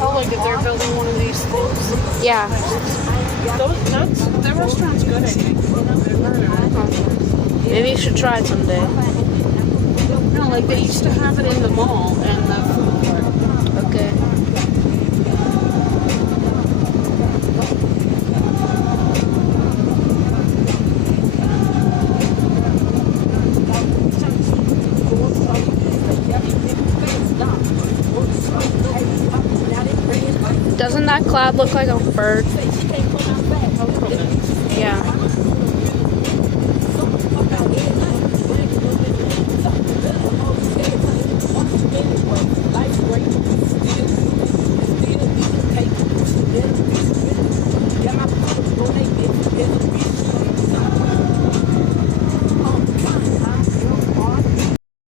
Oh, like if they're building one of these things. Yeah. That restaurant's good, I think. Maybe you should try it someday. No, like they used to have it in the mall and the food court. Okay. Doesn't that cloud look like a bird? Yeah.